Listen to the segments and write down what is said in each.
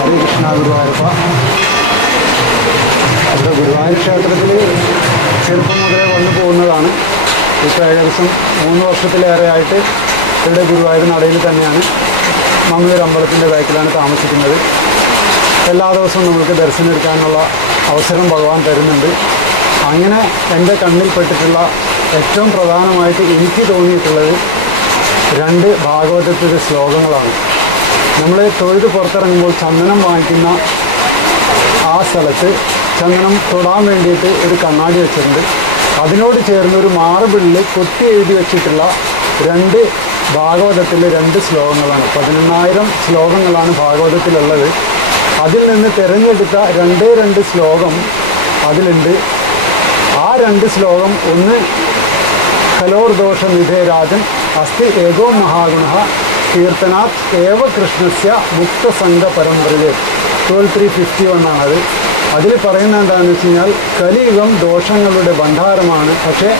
ഹരേ കൃഷ്ണ ഗുരുവായൂർ ക്ഷേത്രത്തിൽ ചെറുപ്പം മുതലേ വന്നു പോകുന്നതാണ്. ഇപ്പോൾ ഏകദേശം മൂന്ന് വർഷത്തിലേറെയായിട്ട് ഇവിടെ ഗുരുവായൂർ നടയിൽ തന്നെയാണ് മംഗളൂർ അമ്പലത്തിന്റെ ബാക്കിലാണ് താമസിക്കുന്നത്. എല്ലാ ദിവസവും നമുക്ക് ദർശനം എടുക്കാനുള്ള അവസരം ഭഗവാൻ തരുന്നുണ്ട്. അങ്ങനെ എന്റെ കണ്ണിൽപ്പെട്ടിട്ടുള്ള ഏറ്റവും പ്രധാനമായിട്ട് എനിക്ക് തോന്നിയിട്ടുള്ളത് രണ്ട് ഭാഗവതത്തിന്റെ ശ്ലോകങ്ങളാണ്. നമ്മൾ തൊഴുത് പുറത്തിറങ്ങുമ്പോൾ ചന്ദനം വാങ്ങിക്കുന്ന ആ സ്ഥലത്ത് ചന്ദനം തൊടാൻ വേണ്ടിയിട്ട് ഒരു കണ്ണാടി വെച്ചിട്ടുണ്ട്. അതിനോട് ചേർന്ന് ഒരു മാർബിളിൽ കൊത്തി എഴുതി വെച്ചിട്ടുള്ള രണ്ട് ഭാഗവതത്തിലെ രണ്ട് ശ്ലോകങ്ങളാണ്. പതിനെണ്ണായിരം ശ്ലോകങ്ങളാണ് ഭാഗവതത്തിലുള്ളത്. അതിൽ നിന്ന് തിരഞ്ഞെടുത്ത രണ്ടേ രണ്ട് ശ്ലോകം അതിലുണ്ട്. ആ രണ്ട് ശ്ലോകം ഒന്ന് കലോർദോഷ നിധേരാജൻ അസ്ഥി ഏകോ മഹാഗുണ കീർത്തനാത് ഏവ കൃഷ്ണസ്യ മുക്തസംഘ പരമ്പരയെ ട്വൽവ് ത്രീ ഫിഫ്റ്റി വൺ ആണത്. അതിൽ പറയുന്നത് എന്താണെന്ന് വെച്ച് കഴിഞ്ഞാൽ കലിയുഗം ദോഷങ്ങളുടെ ഭണ്ഡാരമാണ്. പക്ഷേ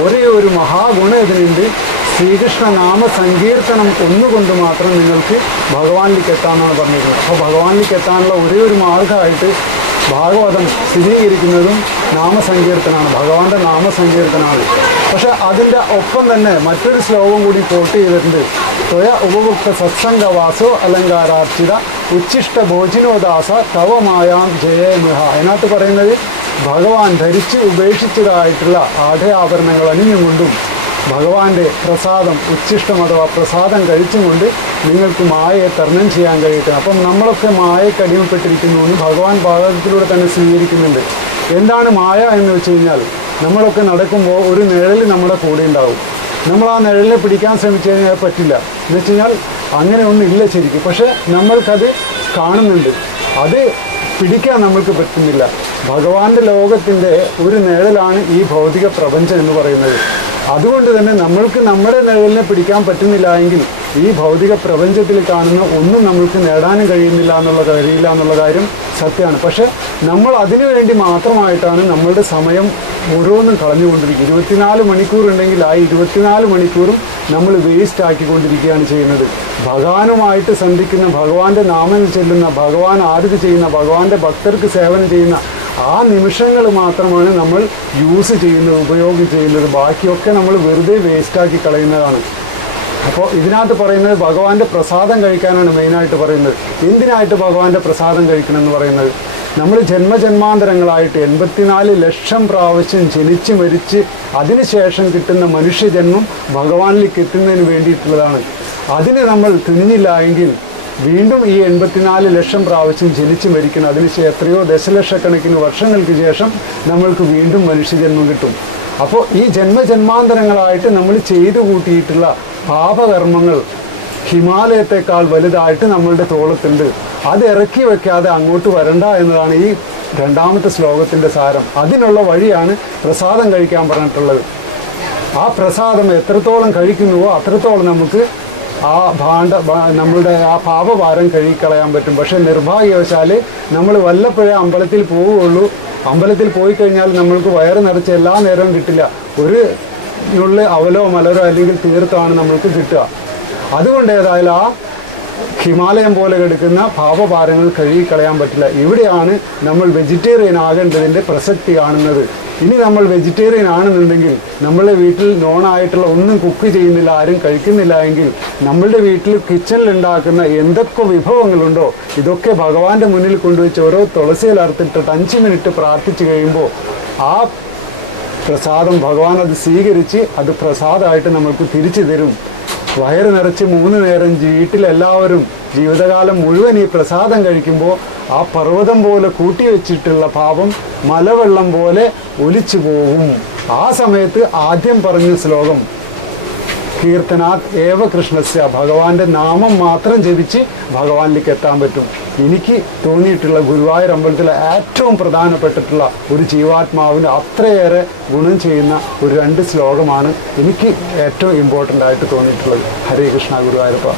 ഒരേ ഒരു മഹാഗുണം ഇതിനുണ്ട്. ശ്രീകൃഷ്ണ നാമ സങ്കീർത്തനം ഒന്നുകൊണ്ട് മാത്രം നിങ്ങൾക്ക് ഭഗവാനിലേക്ക് എത്താമെന്നാണ് പറഞ്ഞിരിക്കുന്നത്. അപ്പോൾ ഭഗവാനിലേക്ക് എത്താനുള്ള ഒരേ ഒരു മാർഗമായിട്ട് ഭാഗവതം സ്ഥിരീകരിക്കുന്നതും നാമസങ്കീർത്തനാണ്. ഭഗവാന്റെ നാമസങ്കീർത്തനാണ്. പക്ഷെ അതിന്റെ ഒപ്പം തന്നെ മറ്റൊരു ശ്ലോകം കൂടി കോട്ട് ചെയ്തിട്ടുണ്ട്. ത്വയ ഉപഭുക്ത സത്സംഗവാസോ അലങ്കാരാർച്ചിത ഉച്ഛിഷ്ട ഭോജിനോദാസ തവമായാം ജയമിഹ അതിനകത്ത് പറയുന്നത് ഭഗവാൻ ധരിച്ച് ഉപേക്ഷിച്ചതായിട്ടുള്ള ആഠയാഭരണങ്ങൾ അണിഞ്ഞുകൊണ്ടും ഭഗവാന്റെ പ്രസാദം ഉച്ഛിഷ്ടം അഥവാ പ്രസാദം കഴിച്ചുകൊണ്ട് നിങ്ങൾക്ക് മായയെ തരണം ചെയ്യാൻ കഴിയട്ടെ. അപ്പം നമ്മളൊക്കെ മായയ്ക്ക് അടിമപ്പെട്ടിരിക്കുന്നു എന്ന് ഭഗവാൻ ഭാഗത്തിലൂടെ തന്നെ സ്വീകരിക്കുന്നുണ്ട്. എന്താണ് മായ എന്ന് വെച്ച് കഴിഞ്ഞാൽ നമ്മളൊക്കെ നടക്കുമ്പോൾ ഒരു നിഴൽ നമ്മുടെ കൂടെ ഉണ്ടാവും. നമ്മൾ ആ നിഴലിനെ പിടിക്കാൻ ശ്രമിച്ചു കഴിഞ്ഞാൽ പറ്റില്ല. എന്ന് വെച്ച് കഴിഞ്ഞാൽ അങ്ങനെ ഒന്നും ഇല്ല ശരിക്കും. പക്ഷേ നമ്മൾക്കത് കാണുന്നുണ്ട്. അത് പിടിക്കാൻ നമ്മൾക്ക് പറ്റുന്നില്ല. ഭഗവാന്റെ ലോകത്തിന്റെ ഒരു നിഴലാണ് ഈ ഭൗതിക പ്രപഞ്ചം എന്ന് പറയുന്നത്. അതുകൊണ്ട് തന്നെ നമ്മൾക്ക് നമ്മുടെ നിഴലിനെ പിടിക്കാൻ പറ്റുന്നില്ല എങ്കിൽ ഈ ഭൗതിക പ്രപഞ്ചത്തിൽ കാണുന്ന ഒന്നും നമ്മൾക്ക് നേടാനും കഴിയുന്നില്ല എന്നുള്ള കഴിയില്ല എന്നുള്ള കാര്യം സത്യമാണ്. പക്ഷെ നമ്മൾ അതിനു വേണ്ടി മാത്രമായിട്ടാണ് നമ്മളുടെ സമയം ഓരോന്നും കളഞ്ഞുകൊണ്ടിരിക്കുക. ഇരുപത്തിനാല് മണിക്കൂർ ഉണ്ടെങ്കിൽ ആ ഇരുപത്തിനാല് മണിക്കൂറും നമ്മൾ വേസ്റ്റ് ആക്കിക്കൊണ്ടിരിക്കുകയാണ് ചെയ്യുന്നത്. ഭഗവാനുമായിട്ട് സന്ധിക്കുന്ന ഭഗവാന്റെ നാമം ചെല്ലുന്ന ഭഗവാൻ ആരതി ചെയ്യുന്ന ഭഗവാന്റെ ഭക്തർക്ക് സേവനം ചെയ്യുന്ന ആ നിമിഷങ്ങൾ മാത്രമാണ് നമ്മൾ യൂസ് ചെയ്യുന്നത് ഉപയോഗം ചെയ്യുന്നത്. ബാക്കിയൊക്കെ നമ്മൾ വെറുതെ വേസ്റ്റാക്കി കളയുന്നതാണ്. അപ്പോൾ ഇതിനകത്ത് പറയുന്നത് ഭഗവാന്റെ പ്രസാദം കഴിക്കാനാണ് മെയിനായിട്ട് പറയുന്നത്. എന്തിനായിട്ട് ഭഗവാന്റെ പ്രസാദം കഴിക്കണം എന്ന് പറയുന്നത്? നമ്മൾ ജന്മജന്മാന്തരങ്ങളായിട്ട് എൺപത്തിനാല് ലക്ഷം പ്രാവശ്യം ജനിച്ച് മരിച്ച് അതിനുശേഷം കിട്ടുന്ന മനുഷ്യജന്മം ഭഗവാനിലേക്ക് എത്തുന്നതിന് വേണ്ടിയിട്ടുള്ളതാണ്. അതിന് നമ്മൾ തുനിഞ്ഞില്ല എങ്കിൽ വീണ്ടും ഈ എൺപത്തിനാല് ലക്ഷം പ്രാവശ്യം ജനിച്ച് മരിക്കണം അതിനുശേഷം എത്രയോ ദശലക്ഷക്കണക്കിന് വർഷങ്ങൾക്ക് ശേഷം നമ്മൾക്ക് വീണ്ടും മനുഷ്യജന്മം കിട്ടും. അപ്പോൾ ഈ ജന്മജന്മാന്തരങ്ങളായിട്ട് നമ്മൾ ചെയ്തു കൂട്ടിയിട്ടുള്ള പാപകർമ്മങ്ങൾ ഹിമാലയത്തെക്കാൾ വലുതായിട്ട് നമ്മളുടെ തോളത്തുണ്ട്. അത് ഇറക്കി വെക്കാതെ അങ്ങോട്ട് വരണ്ട എന്നതാണ് ഈ രണ്ടാമത്തെ ശ്ലോകത്തിന്റെ സാരം. അതിനുള്ള വഴിയാണ് പ്രസാദം കഴിക്കാൻ പറഞ്ഞിട്ടുള്ളത്. ആ പ്രസാദം എത്രത്തോളം കഴിക്കുന്നുവോ അത്രത്തോളം നമുക്ക് ആ ഭാണ്ഡ നമ്മളുടെ ആ പാപഭാരം കഴുകിക്കളയാൻ പറ്റും. പക്ഷേ നിർഭാഗ്യവശാൽ നമ്മൾ വല്ലപ്പോഴേ അമ്പലത്തിൽ പോവുകയുള്ളൂ. അമ്പലത്തിൽ പോയി കഴിഞ്ഞാൽ നമ്മൾക്ക് വയറ് നിറച്ച് എല്ലാ നേരവും കിട്ടില്ല. ഒരു ഉള്ളിൽ അവലോ മലരോ അല്ലെങ്കിൽ തീർത്ഥമാണ് നമ്മൾക്ക് കിട്ടുക. അതുകൊണ്ട് ഏതായാലും ആ ഹിമാലയം പോലെ കിടക്കുന്ന പാപഭാരങ്ങൾ കഴുകിക്കളയാൻ പറ്റില്ല. ഇവിടെയാണ് നമ്മൾ വെജിറ്റേറിയൻ ആകേണ്ടതിന്റെ പ്രസക്തി കാണുന്നത് ഇനി നമ്മൾ വെജിറ്റേറിയൻ ആണെന്നുണ്ടെങ്കിൽ നമ്മളുടെ വീട്ടിൽ നോൺ ആയിട്ടുള്ള ഒന്നും കുക്ക് ചെയ്യുന്നില്ല ആരും കഴിക്കുന്നില്ല എങ്കിൽ നമ്മളുടെ വീട്ടിൽ കിച്ചണിൽ ഉണ്ടാക്കുന്ന എന്തൊക്കെ വിഭവങ്ങളുണ്ടോ ഇതൊക്കെ ഭഗവാന്റെ മുന്നിൽ കൊണ്ടുവച്ച് ഓരോ തുളസിയിൽ അർത്തിട്ടിട്ട് അഞ്ച് മിനിറ്റ് പ്രാർത്ഥിച്ചു കഴിയുമ്പോൾ ആ പ്രസാദം ഭഗവാൻ അത് സ്വീകരിച്ച് അത് പ്രസാദമായിട്ട് നമ്മൾക്ക് തിരിച്ചു തരും. വയറ് നിറച്ച് മൂന്ന് നേരം വീട്ടിലെല്ലാവരും ജീവിതകാലം മുഴുവൻ ഈ പ്രസാദം കഴിക്കുമ്പോൾ ആ പർവതം പോലെ കൂട്ടിവെച്ചിട്ടുള്ള പാപം മലവെള്ളം പോലെ ഒലിച്ചു പോകും. ആ സമയത്ത് ആദ്യം പറഞ്ഞ ശ്ലോകം കീർത്തനാത് ഏവ കൃഷ്ണസ്യ ഭഗവാന്റെ നാമം മാത്രം ജപിച്ച് ഭഗവാനിലേക്ക് എത്താൻ പറ്റും. എനിക്ക് തോന്നിയിട്ടുള്ള ഗുരുവായൂർ അമ്പലത്തിലെ ഏറ്റവും പ്രധാനപ്പെട്ടിട്ടുള്ള ഒരു ജീവാത്മാവിന് അത്രയേറെ ഗുണം ചെയ്യുന്ന ഒരു രണ്ട് ശ്ലോകമാണ് എനിക്ക് ഏറ്റവും ഇമ്പോർട്ടന്റ് ആയിട്ട് തോന്നിയിട്ടുള്ളത്. ഹരേ കൃഷ്ണ ഗുരുവായൂരപ്പ.